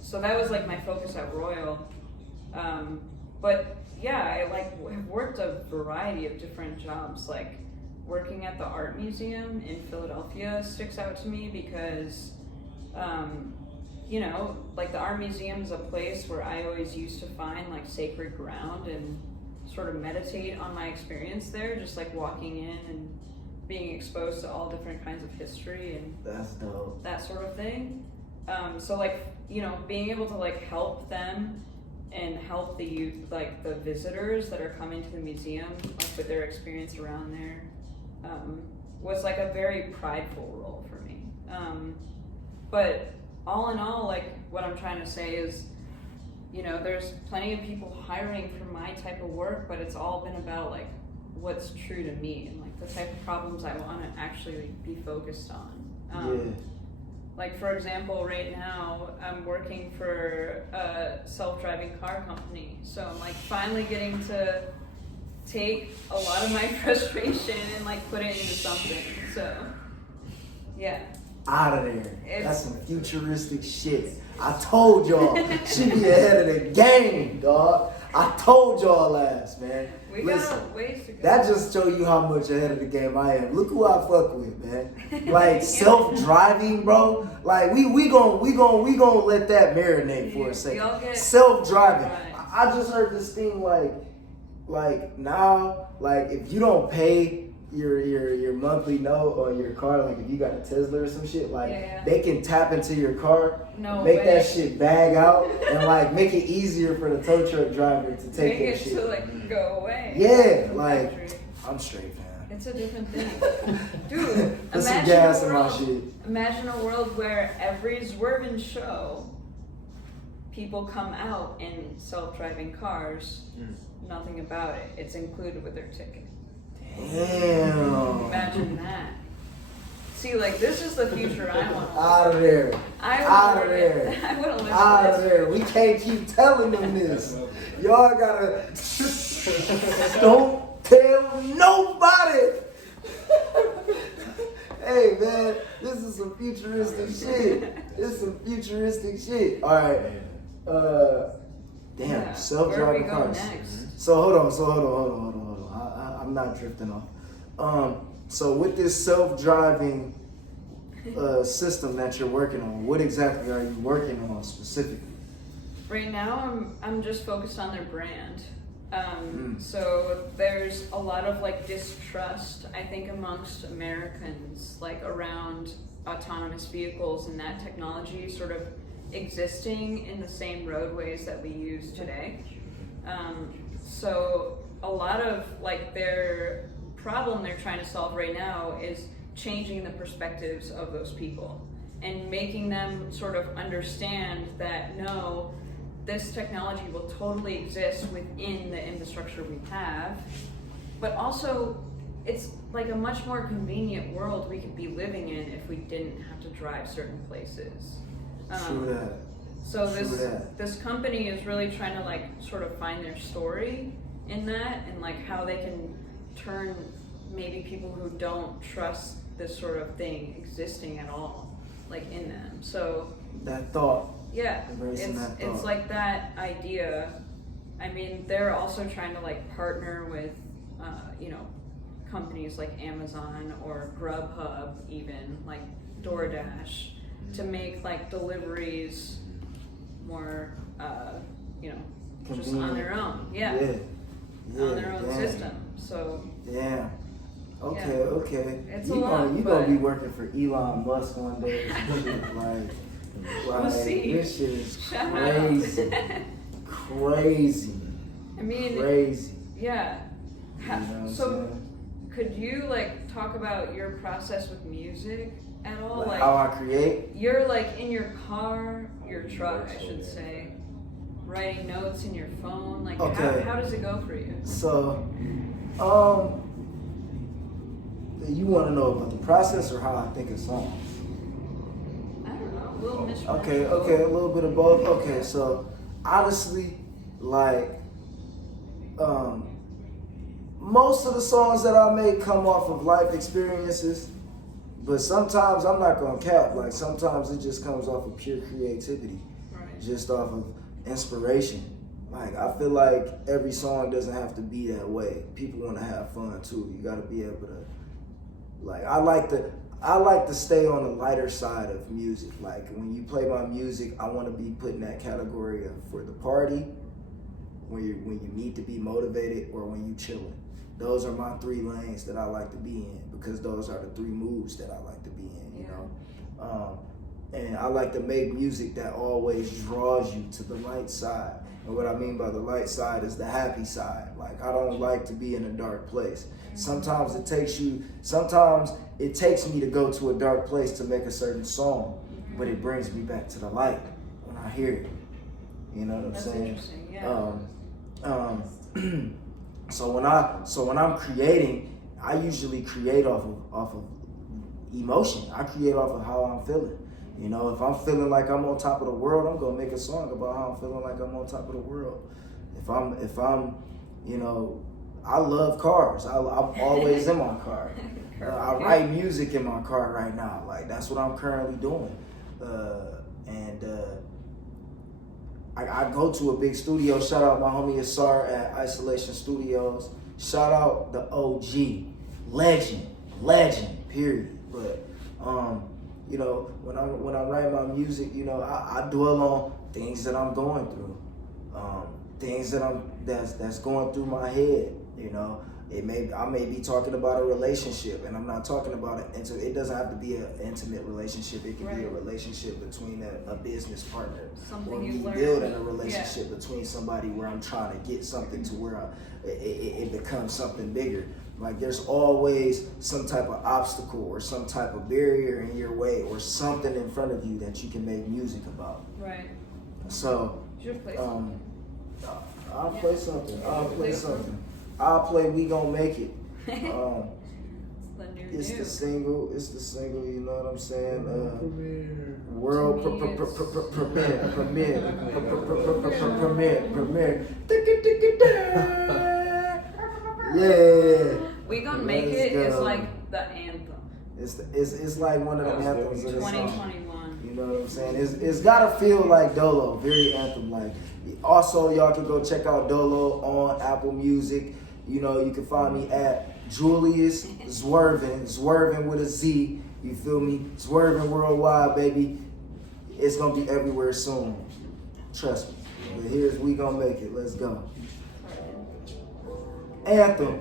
So that was like my focus at Royal. But yeah, I like have worked a variety of different jobs. Like working at the art museum in Philadelphia sticks out to me because like the art museum is a place where I always used to find like sacred ground and sort of meditate on my experience there, just like walking in and being exposed to all different kinds of history and that's dope. That sort of thing. So like, being able to like help them and help the youth, like the visitors that are coming to the museum, like with their experience around there, was like a very prideful role for me. But all in all, like what I'm trying to say is, there's plenty of people hiring for my type of work, but it's all been about like what's true to me and like the type of problems I want to actually be focused on. Like for example, right now I'm working for a self-driving car company, so I'm like finally getting to take a lot of my frustration and like put it into something. So yeah. Out of there. That's some futuristic shit. I told y'all, she be ahead of the game, dog. I told y'all last, man. We got ways to go. That just show you how much ahead of the game I am. Look who I fuck with, man. Like self-driving, bro. Like we gonna let that marinate for a second. Self-driving. I just heard this thing like now, like if you don't pay your monthly note on your car, like if you got a Tesla or some shit, like they can tap into your car, make that shit bag out, and like make it easier for the tow truck driver to take that shit. To like go away. Yeah, like I'm straight, man. It's a different thing, dude. Put some gas in my shit. Imagine a world where every Zwervin show, people come out in self-driving cars. Nothing about it. It's included with their ticket. Damn. Imagine that. See, like, this is the future I want. Out of there. Out of there. I want to live out of there. We can't keep telling them this. Y'all gotta don't tell nobody. Hey man, this is some futuristic shit. This is some futuristic shit. All right. Damn. Self-driving cars. Next? So hold on. I'm not drifting off. So with this self-driving system that you're working on, what exactly are you working on specifically? Right now, I'm just focused on their brand. So there's a lot of like distrust, I think, amongst Americans, like around autonomous vehicles and that technology sort of existing in the same roadways that we use today. So a lot of like their problem they're trying to solve right now is changing the perspectives of those people and making them sort of understand that no, this technology will totally exist within the infrastructure we have, but also it's like a much more convenient world we could be living in if we didn't have to drive certain places. True that. So this company is really trying to like sort of find their story in that, and like how they can turn maybe people who don't trust this sort of thing existing at all, like in them. So that thought. Yeah, that it's like that idea. I mean, they're also trying to like partner with, companies like Amazon or Grubhub, even like DoorDash, to make like deliveries more, just on their own. Yeah. On their own system. So. Yeah. Okay. It's you gonna be working for Elon Musk one day. We'll see. This shit is crazy. Crazy. I mean, crazy. Yeah. You know So, could you like talk about your process with music? at all? Like Like how I create? you're like in your car, your truck, I should say, writing notes in your phone. Like Okay. how does it go for you? So, you want to know about the process or how I think of songs? I don't know, a little mishmash. Okay, a little bit of both. Okay, so honestly, like, most of the songs that I make come off of life experiences, but sometimes I'm not gonna cap. Like sometimes it just comes off of pure creativity, Right. just off of inspiration. Like I feel like every song doesn't have to be that way. People want to have fun too. You got to be able to. Like I like to stay on the lighter side of music. Like when you play my music, I want to be put in that category of for the party, when you need to be motivated, or when you chilling. Those are my 3 lanes that I like to be in because those are the 3 moods that I like to be in. You know, and I like to make music that always draws you to the light side. And what I mean by the light side is the happy side. Like I don't like to be in a dark place. Sometimes it takes me to go to a dark place to make a certain song, but it brings me back to the light when I hear it. You know what I'm That's saying? interesting, yeah. So when I'm creating, I usually create off of emotion. I create off of how I'm feeling. You know, if I'm feeling like I'm on top of the world, I'm gonna make a song about how I'm feeling like I'm on top of the world. If I'm, you know, I love cars. I'm always in my car. I write music in my car right now. Like that's what I'm currently doing. I go to a big studio. Shout out my homie Asar at Isolation Studios. Shout out the OG, legend, period. But you know, when I write my music, you know, I dwell on things that I'm going through, things that's going through my head. You know, I may be talking about a relationship, and I'm not talking about it. It doesn't have to be an intimate relationship. It can be a relationship between a business partner, Something or me you learned. building a relationship between somebody where I'm trying to get something to where it becomes something bigger. Like there's always some type of obstacle or some type of barrier in your way or something in front of you that you can make music about. Right. So, You should play something. I'll play something. I'll play We Gon' Make It. It's the single, you know what I'm saying? World premiere. Yeah. We Gon' Make It is like the anthem. It's like one of the anthems of the song. 2021. You know what I'm saying? It's gotta feel like Dolo, very anthem-like. Also, y'all can go check out Dolo on Apple Music. You know, you can find me at Julius Zwervin with a Z. You feel me? Zwervin worldwide, baby. It's gonna be everywhere soon. Trust me. But here's We Gon' Make It. Let's go. Anthem.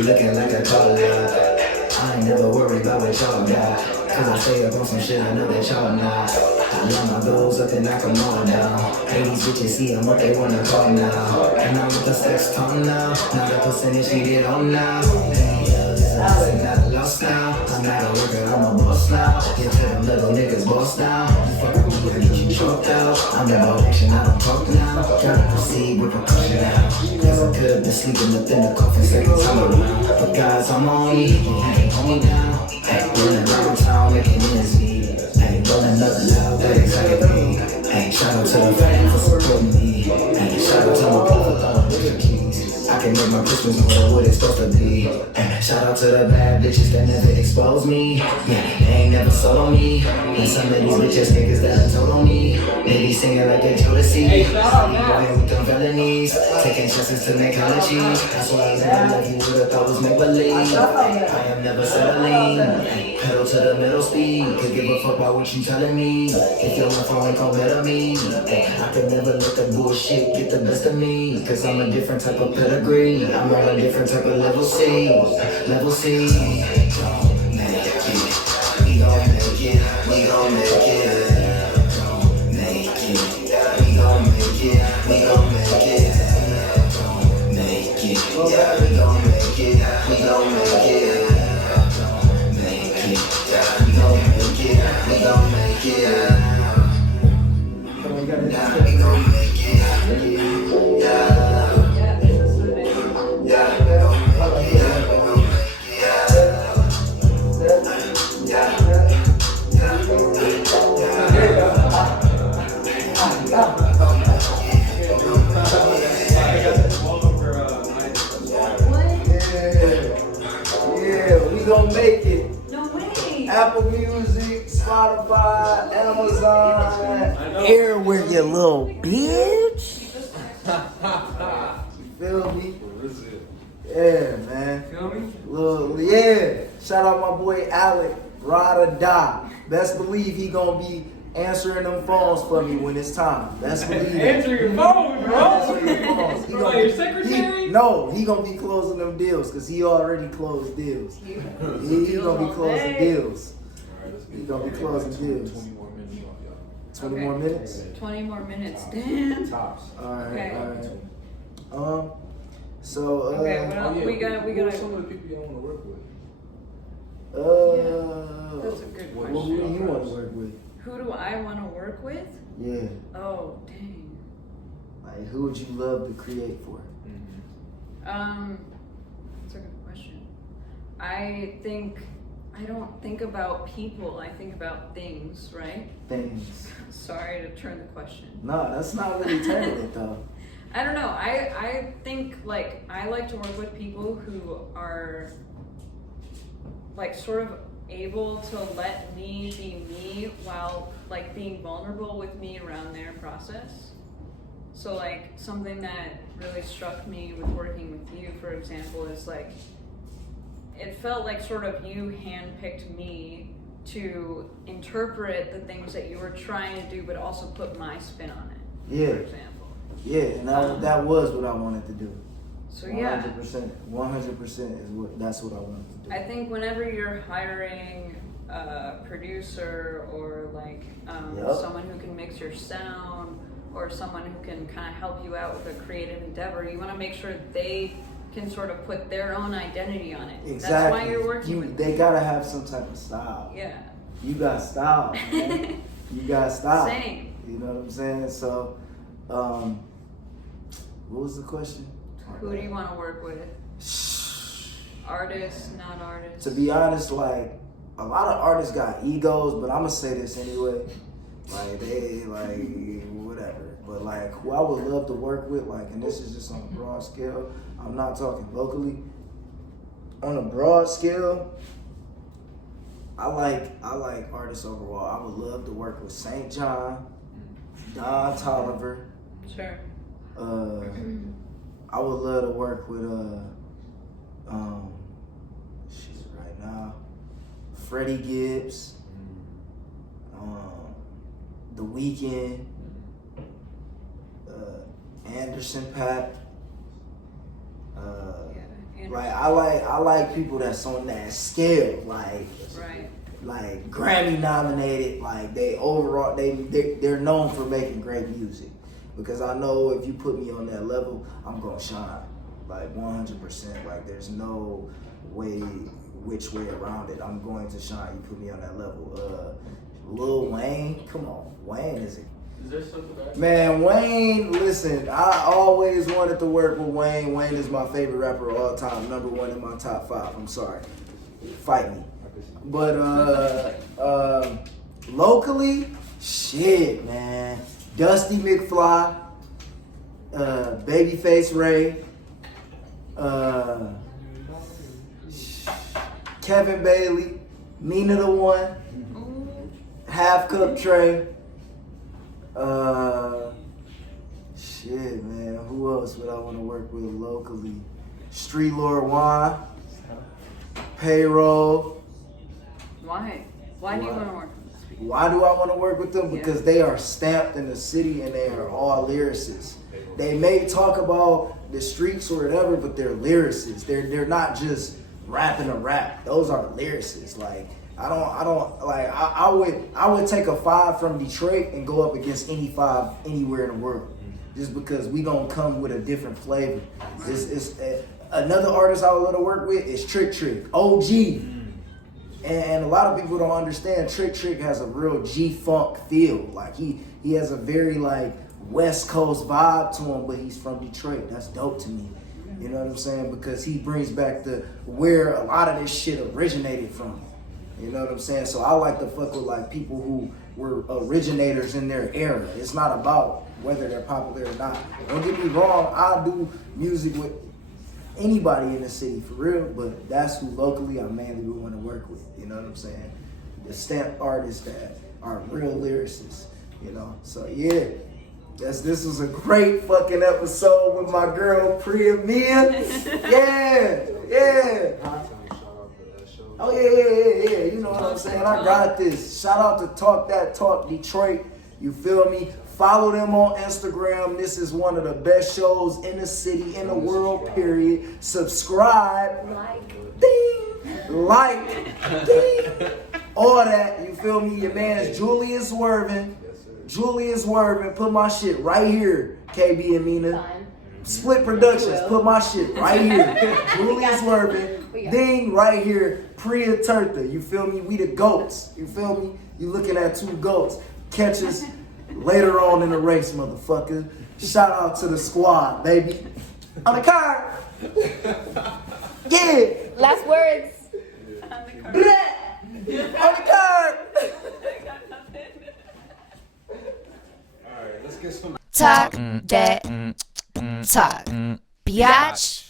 Looking like a call out. I ain't never worried about what y'all got. Cause I stay up on some shit I know that y'all not. I love my goals up and knock them all down. Hey, these bitches see them what they wanna call now. And I'm with the sex tone now. Now the percentage needed on now. I'm not lost now. I'm not a worker, I'm a boss now. Get to them little niggas boss now. Fuck with me, I get you choked out. I'm about action, I don't talk now. Gotta proceed with precaution now. Cause I could be sleeping up in the coffin seconds I'm around. But guys, I'm on me, ain't on me down. Hey, running around town, making ends meet. Hey, rolling nothing loud, that excited me. Hey, shout out to the fans for supporting me. Hey, shout out to my brother, keys. I can make my Christmas more than what it's supposed to be. Shout out to the bad bitches that never expose me. Yeah, they ain't never sold on me. And some of these bitches niggas that have told on me. They be singing like they're Jodeci. With them felonies, taking chances to make allergy. That's why I never left you with a thought was make believe. I am never settling. Pedal to the middle speed. Could give a fuck about what you telling me. If your phone ain't gon' better me. I could never let the bullshit get the best of me. Cause I'm a different type of pedigree. I'm on a different type of level C. Level C. We gon' make it. We gon' make it. We gon' make it. We gon' make it. We gon' make it. Make it. Yeah, we gon' make it. We gon' make it. Make it. Yeah, we gon' make it. We gon' make it. Yeah, we gon' make it. Yeah, this is the name. Yeah, we gon' make it. Yeah, we gon' make Yeah, we gonna make it. No way. Apple Music, Spotify, Amazon, everywhere, you little bitch. You feel me? Yeah, man. Feel me? Little, yeah. Shout out my boy Alec, ride or die. Best believe he gonna be answering them phones for me when it's time. Best believe it. Answer your phone, bro. Answer your phones. He Bro, gonna your be- secretary? he gonna be closing them deals because he already closed deals. He gonna be closing deals. Alright, let's He gonna be closing deals. 20 more minutes off, y'all. 20 more minutes. 20 more minutes. Damn. Tops. All right, Okay. all right. So Okay, what else? We Who got. are some of the people y'all want to work with? That's a good who do question. you want to work with? Who do I want to work with? Yeah, Oh, dang. like who would you love to create for? That's a good question. I don't think about people. I think about things, right? Things. Sorry to turn the question. No, that's not really turning it though. I don't know. I think like I like to work with people who are like sort of able to let me be me while like being vulnerable with me around their process. So like something that really struck me with working with you, for example, is like it felt like sort of you handpicked me to interpret the things that you were trying to do, but also put my spin on it. Yeah. For example. Yeah, and that was what I wanted to do. So yeah. 100% is that's what I wanted to do. I think whenever you're hiring a producer or like someone who can mix your sound or someone who can kind of help you out with a creative endeavor, you want to make sure they can sort of put their own identity on it. Exactly. That's why you're working with They them. gotta have some type of style. Yeah. You got style, man. You got style. Same. You know what I'm saying? So, what was the question? Who do you want to work with? Artists, not artists? To be honest, like a lot of artists got egos, but I'm gonna say this anyway. Like they like whatever. But like who I would love to work with, like, and this is just on a broad scale. I'm not talking locally. On a broad scale, I like artists overall. I would love to work with St. John, Don Tolliver. Sure. I would love to work with shit right now, Freddie Gibbs, The Weeknd, Anderson .Paak. Like I like people that's on that scale, like Right. like Grammy nominated, like they're known for making great music. Because I know if you put me on that level, I'm gonna shine, like 100%. Like there's no which way around it. I'm going to shine. You put me on that level. Lil Wayne, come on, Wayne is there something that? Man, Wayne, listen, I always wanted to work with Wayne. Wayne is my favorite rapper of all time, #1 in my top 5. I'm sorry, fight me. But locally, shit, man. Dusty McFly, Babyface Ray, Kevin Bailey, Nina the One, Half Cup Trey. Shit, man. Who else would I want to work with locally? Street Lord Juan, Payroll. Why? Why do you want to work with these people? Why do I want to work with them? Yeah. Because they are stamped in the city and they are all lyricists. They may talk about the streets or whatever, but they're lyricists. They're not just rapping a rap. Those are lyricists. Like I would take a 5 from Detroit and go up against any 5 anywhere in the world, just because we gonna come with a different flavor. Another artist I would love to work with is Trick Trick, OG. And a lot of people don't understand Trick Trick has a real G-Funk feel. Like he has a very like West Coast vibe to him, but he's from Detroit. That's dope to me. You know what I'm saying? Because he brings back where a lot of this shit originated from. You know what I'm saying? So I like to fuck with like people who were originators in their era. It's not about whether they're popular or not. Don't get me wrong, I do music with anybody in the city for real, but that's who locally I mainly would want to work with. You know what I'm saying? The stamp artists that are real lyricists. You know? So yeah. This was a great fucking episode with my girl Priya Mia. Yeah. Oh yeah. You know what I'm saying? I got this. Shout out to Talk That Talk Detroit. You feel me? Follow them on Instagram. This is one of the best shows in the city, in the world, period. Subscribe. Like. Ding. All that. You feel me? Your man's Julius Zwervin. Julius Zwervin, put my shit right here, KB and Mina. Split Productions, put my shit right here. Julius Zwervin, Ding right here, Priya Turtha. You feel me? We the goats. You feel me? You looking at 2 goats. Catch us later on in the race, motherfucker. Shout out to the squad, baby. On the car. Yeah. Last words. On the card. On the car. Alright, let's get some. Talk that talk. Biatch.